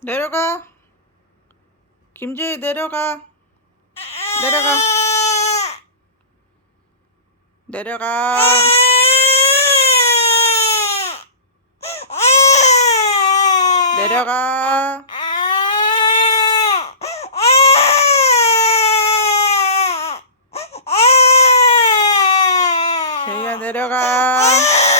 내려가. 김재희 내려가. 내려가. 내려가. 내려가. 재희야 내려가.